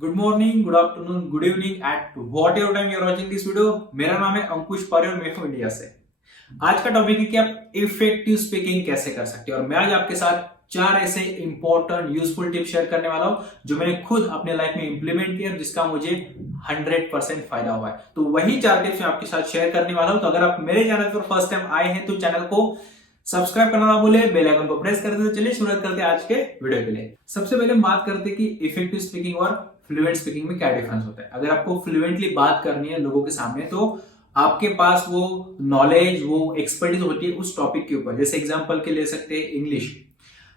Good morning, good afternoon, good evening at whatever time you are watching this video. मेरा नाम है अंकुश पारे और मैं हूं इंडिया से। आज का टॉपिक है कि आप इफेक्टिव स्पीकिंग कैसे कर सकते हैं और मैं आज आपके साथ चार ऐसे इंपॉर्टेंट यूजफुल टिप्स शेयर करने वाला हूं जो मैंने खुद अपने लाइफ में इंप्लीमेंट किया जिसका मुझे 100% फायदा हुआ है। तो वही चार टिप्स मैं आपके साथ शेयर करने वाला हूं। तो अगर आप मेरे चैनल पर फर्स्ट टाइम आए हैं तो चैनल को सब्सक्राइब करना ना भूले, बेल आइकन को प्रेस कर दे। तो चलिए शुरुआत करते हैं आज के वीडियो के लिए। सबसे पहले हम बात करते हैं कि इफेक्टिव स्पीकिंग और फ्लुएंट स्पीकिंग में क्या डिफरेंस होता है। अगर आपको फ्लुएंटली बात करनी है लोगों के सामने तो आपके पास वो नॉलेज, वो एक्सपर्टीज होती है उस टॉपिक के ऊपर। जैसे एग्जांपल के ले सकते हैं इंग्लिश।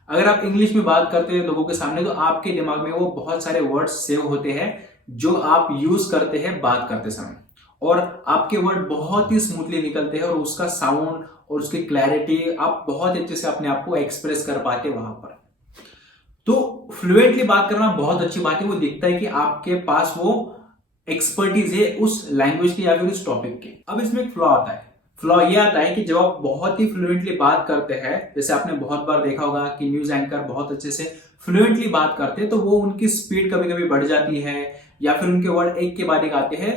अगर आप इंग्लिश में बात करते हैं लोगों के सामने तो आपके दिमाग में वो बहुत सारे वर्ड्स सेव होते हैं जो आप यूज करते हैं बात करते समय, और आपके वर्ड बहुत ही स्मूथली निकलते हैं और उसका साउंड और उसकी क्लैरिटी आप बहुत अच्छे से अपने आप को एक्सप्रेस कर पाते हैं वहां पर। तो फ्लुएंटली बात करना बहुत अच्छी बात है। वो दिखता है कि आपके पास वो एक्सपर्टीज है उस लैंग्वेज की या फिर उस टॉपिक की। अब इसमें एक फ्लॉ आता है। फ्लॉ ये आता है कि जब आप बहुत ही फ्लुएंटली बात करते हैं, जैसे आपने बहुत बार देखा होगा कि न्यूज एंकर बहुत अच्छे से फ्लुएंटली बात करते हैं तो वो उनकी स्पीड कभी कभी बढ़ जाती है या फिर उनके वर्ड एक के बाद एक आते हैं।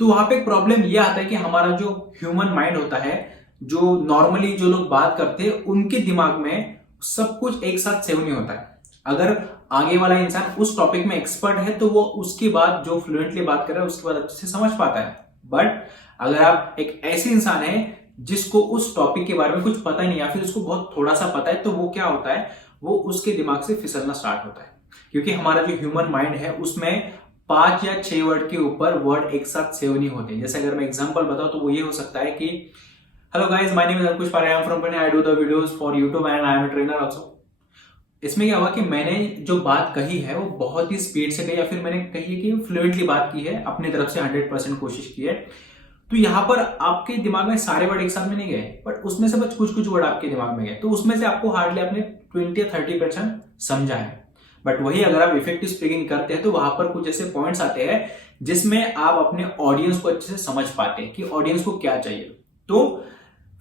तो वहां पे एक प्रॉब्लम ये आता है कि हमारा जो ह्यूमन माइंड होता है, जो नॉर्मली जो लोग बात करते हैं उनके दिमाग में सब कुछ एक साथ सेव नहीं होता है। अगर आगे वाला इंसान उस टॉपिक में एक्सपर्ट है तो वो उसकी बात जो फ्लुएंटली बात कर रहा है उसके बाद अच्छे से समझ पाता है। बट अगर आप एक ऐसे इंसान है जिसको उस टॉपिक के बारे में कुछ पता नहीं या फिर उसको बहुत थोड़ा सा पता है तो वो क्या होता है, वो उसके दिमाग से फिसलना स्टार्ट होता है। क्योंकि हमारा जो ह्यूमन माइंड है उसमें 5 या 6 वर्ड के ऊपर वर्ड एक साथ सेव नहीं होते। जैसे अगर मैं एग्जांपल बताऊं तो वो ये हो सकता है कि hello guys, my name is Ankush Pare, I am from Pune, I do the videos for YouTube and I am a trainer also. इसमें क्या हुआ कि मैंने जो बात कही है वो बहुत ही स्पीड से कही या फिर मैंने कही है कि फ्लुएंटली बात की है, अपनी तरफ से 100% कोशिश की है। तो यहाँ पर आपके दिमाग में सारे वर्ड एक साथ में नहीं गए, बट उसमें से बस कुछ कुछ वर्ड आपके दिमाग में गए। तो उसमें से आपको हार्डली आपने 20 या 30% समझा है। बट वही अगर आप इफेक्टिव स्पीकिंग करते हैं तो वहां पर कुछ ऐसे पॉइंट्स आते हैं जिसमें आप अपने ऑडियंस को अच्छे से समझ पाते हैं कि ऑडियंस को क्या चाहिए। तो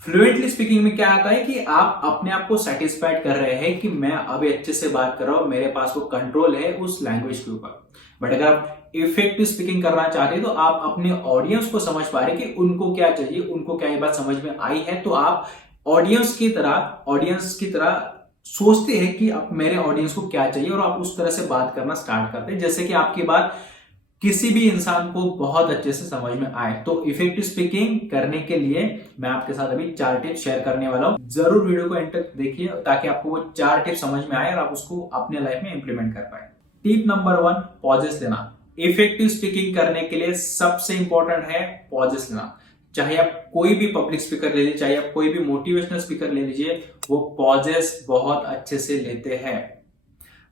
फ्लुएंटली स्पीकिंग में क्या आता है कि आप अपने आप को सेटिस्फाइड कर रहे हैं कि मैं अभी अच्छे से बात कर रहा हूं, मेरे पास वो कंट्रोल है उस लैंग्वेज के ऊपर। बट अगर आप इफेक्टिव स्पीकिंग करना चाहते हैं तो आप अपने ऑडियंस को समझ पा रहे हैं कि उनको क्या चाहिए, उनको क्या ये बात समझ में आई है। तो आप ऑडियंस की तरह सोचते हैं कि अब मेरे ऑडियंस को क्या चाहिए और आप उस तरह से बात करना स्टार्ट करते हैं जैसे कि आपकी बात किसी भी इंसान को बहुत अच्छे से समझ में आए। तो इफेक्टिव स्पीकिंग करने के लिए मैं आपके साथ अभी 4 टिप्स शेयर करने वाला हूं। जरूर वीडियो को एंड तक देखिए ताकि आपको वो 4 टिप्स समझ में आए और आप उसको अपने लाइफ में इंप्लीमेंट कर पाए। टिप नंबर 1, पॉजेस लेना। इफेक्टिव स्पीकिंग करने के लिए सबसे इंपॉर्टेंट है पॉजेस लेना। चाहे आप कोई भी पब्लिक स्पीकर ले लीजिए, चाहे आप कोई भी मोटिवेशनल स्पीकर ले लीजिए, वो पॉजेस बहुत अच्छे से लेते हैं।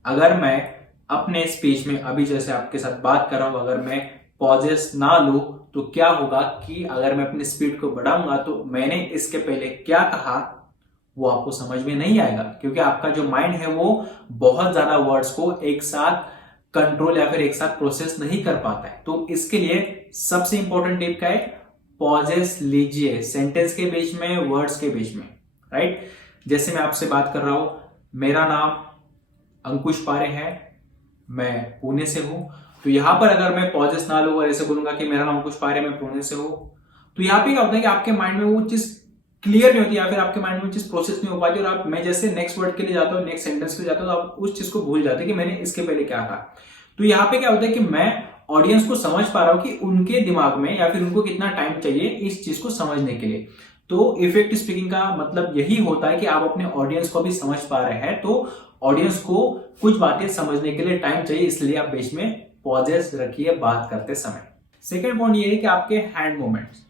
अगर मैं अपने स्पीच में अभी जैसे आपके साथ बात कर रहा हूं, अगर मैं पॉजेस ना लूं तो क्या होगा कि अगर मैं अपनी स्पीड को बढ़ाऊंगा तो मैंने इसके पहले क्या कहा वो आपको समझ में नहीं आएगा, क्योंकि आपका जो माइंड है वो बहुत ज्यादा वर्ड्स को एक साथ कंट्रोल या फिर एक साथ प्रोसेस नहीं कर पाता है। तो इसके लिए सबसे इंपॉर्टेंट टिप क्या है, पॉजेस लीजिए सेंटेंस के बीच में, वर्ड्स के बीच में। राइट, जैसे मैं आपसे बात कर रहा हूं, मेरा नाम अंकुश पारे है, मैं पुणे से हूं। तो यहां पर अगर मैं पॉजेस ना लूं और ऐसे बोलूंगा कि मेरा नाम अंकुश पारे, मैं पुणे से हूं, तो यहां पे क्या होता है कि आपके माइंड में वो चीज क्लियर नहीं होती या फिर आपके माइंड में वो चीज प्रोसेस नहीं हो पाती और आप, मैं जैसे नेक्स्ट वर्ड के लिए जाता हूं, नेक्स्ट सेंटेंस के लिए जाता हूं, तो आप उस चीज को भूल जाते हैं कि मैंने इसके पहले क्या कहा। तो यहाँ पे क्या होता है कि मैं ऑडियंस को समझ पा रहा हूं कि उनके दिमाग में या फिर उनको कितना टाइम चाहिए इस चीज को समझने के लिए। तो इफेक्टिव स्पीकिंग का मतलब यही होता है कि आप अपने ऑडियंस को भी समझ पा रहे हैं। तो ऑडियंस को कुछ बातें समझने के लिए टाइम चाहिए, इसलिए आप बीच में पॉजेस रखिए बात करते समय। सेकेंड पॉइंट ये है कि आपके हैंड मूवमेंट्स।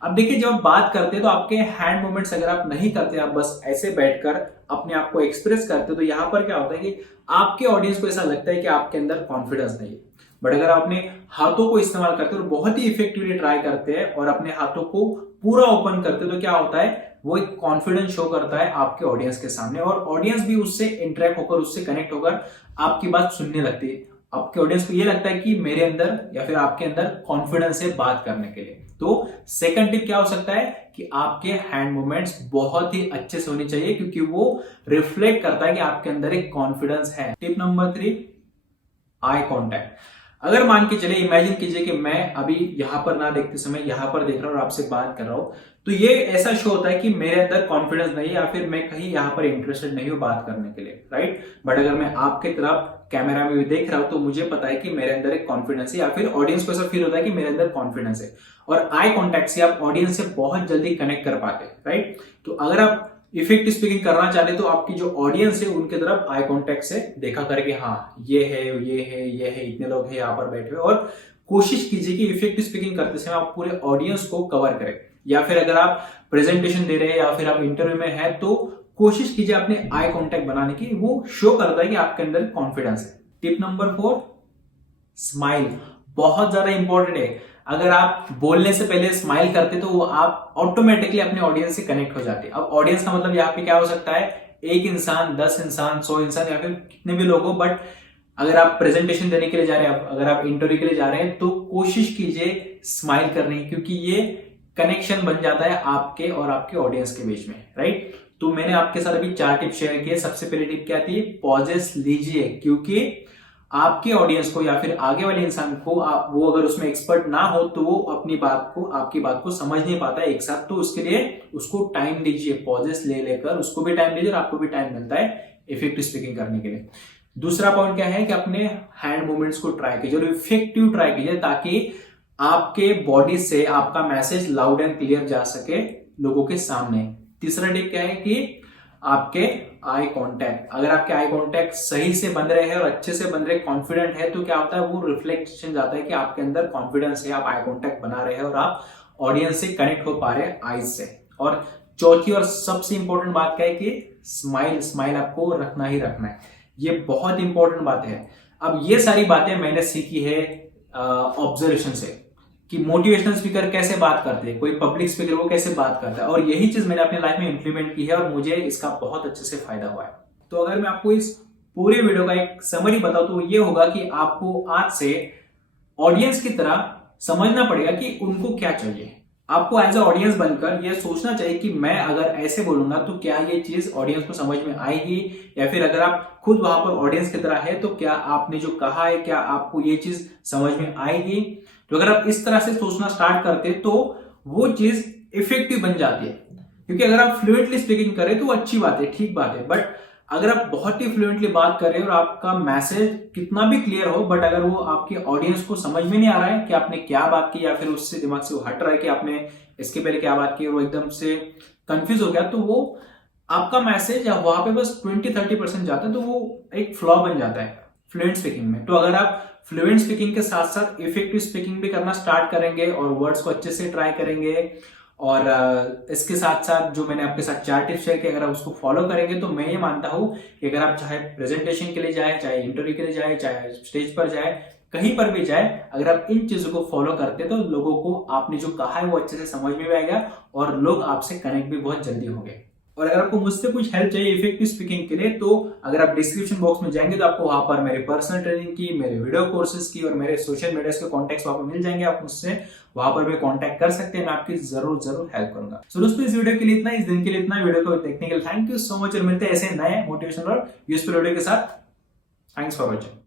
अब देखिए, जब आप बात करते हैं तो आपके हैंड मूवमेंट्स अगर आप नहीं करते, आप बस ऐसे बैठकर अपने आप को एक्सप्रेस करते हो, तो यहां पर क्या होता है कि आपके ऑडियंस को ऐसा लगता है कि आपके अंदर कॉन्फिडेंस नहीं है। बट अगर आप अपने हाथों को इस्तेमाल करते हो और बहुत ही इफेक्टिवली ट्राई करते हैं और अपने हाथों को पूरा ओपन करते हो, तो क्या होता है, वो एक कॉन्फिडेंस शो करता है आपके ऑडियंस के सामने और ऑडियंस भी उससे इंटरेक्ट होकर, उससे कनेक्ट होकर आपकी बात सुनने लगती है। आपके ऑडियंस को ये लगता है कि मेरे अंदर या फिर आपके अंदर कॉन्फिडेंस है बात करने के लिए। तो सेकंड टिप क्या हो सकता है कि आपके हैंड मूवमेंट्स बहुत ही अच्छे से होने चाहिए, क्योंकि वो रिफ्लेक्ट करता है कि आपके अंदर एक कॉन्फिडेंस है। Tip number 3, eye contact. अगर मान के चले, इमेजिन कीजिए कि मैं अभी यहाँ पर ना देखते समय यहाँ पर देख रहा हूँ और आपसे बात कर रहा हूँ, तो ये ऐसा शो होता है कि मेरे अंदर कॉन्फिडेंस नहीं है या फिर मैं कहीं यहाँ पर इंटरेस्टेड नहीं हूँ बात करने के लिए, राइट। बट अगर मैं आपके तरफ कैमरा में भी देख रहा हूँ तो मुझे पता है कि मेरे अंदर एक कॉन्फिडेंस है, या फिर ऑडियंस को ऐसा फील होता है कि मेरे अंदर कॉन्फिडेंस है। और आई कॉन्टेक्ट से आप ऑडियंस से बहुत जल्दी कनेक्ट कर पाते हैं, राइट। तो अगर आप इफेक्टिव स्पीकिंग करना चाहते तो आपकी जो ऑडियंस है उनके तरफ आई कांटेक्ट से देखा करके, हाँ ये है, ये है, ये है, इतने लोग हैं यहाँ पर बैठे हुए, और कोशिश कीजिए कि इफेक्टिव स्पीकिंग करते समय आप पूरे ऑडियंस को कवर करें। या फिर अगर आप प्रेजेंटेशन दे रहे हैं या फिर आप इंटरव्यू में हैं तो कोशिश कीजिए अपने आई कांटेक्ट बनाने की, वो शो करता है कि आपके अंदर कॉन्फिडेंस है। Tip number 4, smile. बहुत ज्यादा इंपॉर्टेंट है। अगर आप बोलने से पहले स्माइल करते तो वो आप ऑटोमेटिकली अपने ऑडियंस से कनेक्ट हो जाते। अब ऑडियंस का मतलब यहाँ पे क्या हो सकता है, एक इंसान, 10 इंसान, 100 इंसान, या फिर कितने भी लोग हो। बट अगर आप प्रेजेंटेशन देने के लिए जा रहे हैं, अगर आप इंटरव्यू के लिए जा रहे हैं, तो कोशिश कीजिए स्माइल करने की, क्योंकि ये कनेक्शन बन जाता है आपके और आपके ऑडियंस के बीच में, राइट। तो मैंने आपके साथ अभी 4 टिप शेयर किए। सबसे पहली टिप क्या थी, पॉजेस लीजिए, क्योंकि आपके ऑडियंस को या फिर आगे वाले इंसान को वो अगर उसमें एक्सपर्ट ना हो तो वो अपनी बात को, आपकी बात को समझ नहीं पाता है एक साथ। तो उसके लिए उसको टाइम दीजिए, पॉजेस ले लेकर उसको भी टाइम दीजिए और आपको भी टाइम मिलता है इफेक्टिव स्पीकिंग करने के लिए। दूसरा पॉइंट क्या है कि अपने हैंड मूवमेंट्स को ट्राई कीजिए और इफेक्टिव ट्राई कीजिए, ताकि आपके बॉडी से आपका मैसेज लाउड एंड क्लियर जा सके लोगों के सामने। तीसरा टिप क्या है कि आपके आई कांटेक्ट, अगर आपके आई कांटेक्ट सही से बन रहे हैं और अच्छे से बन रहे, कॉन्फिडेंट है, तो क्या होता है, वो रिफ्लेक्शन जाता है कि आपके अंदर कॉन्फिडेंस है, आप आई कांटेक्ट बना रहे हैं और आप ऑडियंस से कनेक्ट हो पा रहे हैं आईज से। और चौथी और सबसे इंपॉर्टेंट बात क्या है कि स्माइल आपको रखना ही रखना है। ये बहुत इंपॉर्टेंट बात है। अब ये सारी बातें मैंने सीखी है ऑब्जर्वेशन से, कि मोटिवेशनल स्पीकर कैसे बात करते हैं, कोई पब्लिक स्पीकर वो कैसे बात करता है, और यही चीज मैंने अपने लाइफ में इंप्लीमेंट की है और मुझे इसका बहुत अच्छे से फायदा हुआ है। तो अगर मैं आपको इस पूरे वीडियो का एक समरी बताऊं तो ये होगा कि आपको आज से ऑडियंस की तरह समझना पड़ेगा कि उनको क्या चाहिए। आपको एज ए ऑडियंस बनकर ये सोचना चाहिए कि मैं अगर ऐसे बोलूंगा तो क्या ये चीज ऑडियंस को समझ में आएगी, या फिर अगर आप खुद वहां पर ऑडियंस की तरह है तो क्या आपने जो कहा है क्या आपको ये चीज समझ में आएगी। तो अगर आप इस तरह से सोचना स्टार्ट करते तो वो चीज इफेक्टिव बन जाती है। क्योंकि अगर आप फ्लुएंटली स्पीकिंग करें तो अच्छी बात है, ठीक बात है, बट अगर आप बहुत ही फ्लुएंटली बात कर रहे हो और आपका मैसेज कितना भी क्लियर हो, बट अगर वो आपके ऑडियंस को समझ में नहीं आ रहा है कि आपने क्या बात की, या फिर उससे दिमाग से वो हट रहा है कि आपने इसके पहले क्या बात की, और वो एकदम से कंफ्यूज हो गया, तो वो आपका मैसेज वहां पे बस 20-30% जाता है, तो वो एक फ्लॉ बन जाता है फ्लुएंट स्पीकिंग में। तो अगर आप फ्लुएंट स्पीकिंग के साथ साथ इफेक्टिव स्पीकिंग भी करना स्टार्ट करेंगे और वर्ड्स को अच्छे से ट्राई करेंगे, और इसके साथ साथ जो मैंने आपके साथ 4 टिप्स शेयर किए, अगर आप उसको फॉलो करेंगे तो मैं ये मानता हूं कि अगर आप चाहे प्रेजेंटेशन के लिए जाए, चाहे इंटरव्यू के लिए जाए, चाहे स्टेज पर जाए, कहीं पर भी जाए, अगर आप इन चीजों को फॉलो करते तो लोगों को आपने जो कहा है वो अच्छे से समझ में भी आएगा और लोग आपसे कनेक्ट भी बहुत जल्दी होंगे। और अगर आपको मुझसे कुछ हेल्प चाहिए इफेक्टिव स्पीकिंग के लिए, तो अगर आप डिस्क्रिप्शन बॉक्स में जाएंगे तो आपको वहां पर मेरे पर्सनल ट्रेनिंग की, मेरे वीडियो कोर्सेज की और मेरे सोशल मीडिया के कॉन्टैक्ट्स वहां पर मिल जाएंगे। आप मुझसे वहां पर भी कॉन्टैक्ट कर सकते हैं, मैं आपकी जरूर हेल्प करूंगा। सो दोस्तों, इस वीडियो के लिए इतना, इस दिन के लिए इतना। वीडियो को देखने के लिए थैंक यू सो मच, और मिलते हैं ऐसे नए मोटिवेशनल और यूजफुल वीडियो के साथ। Thanks for watching.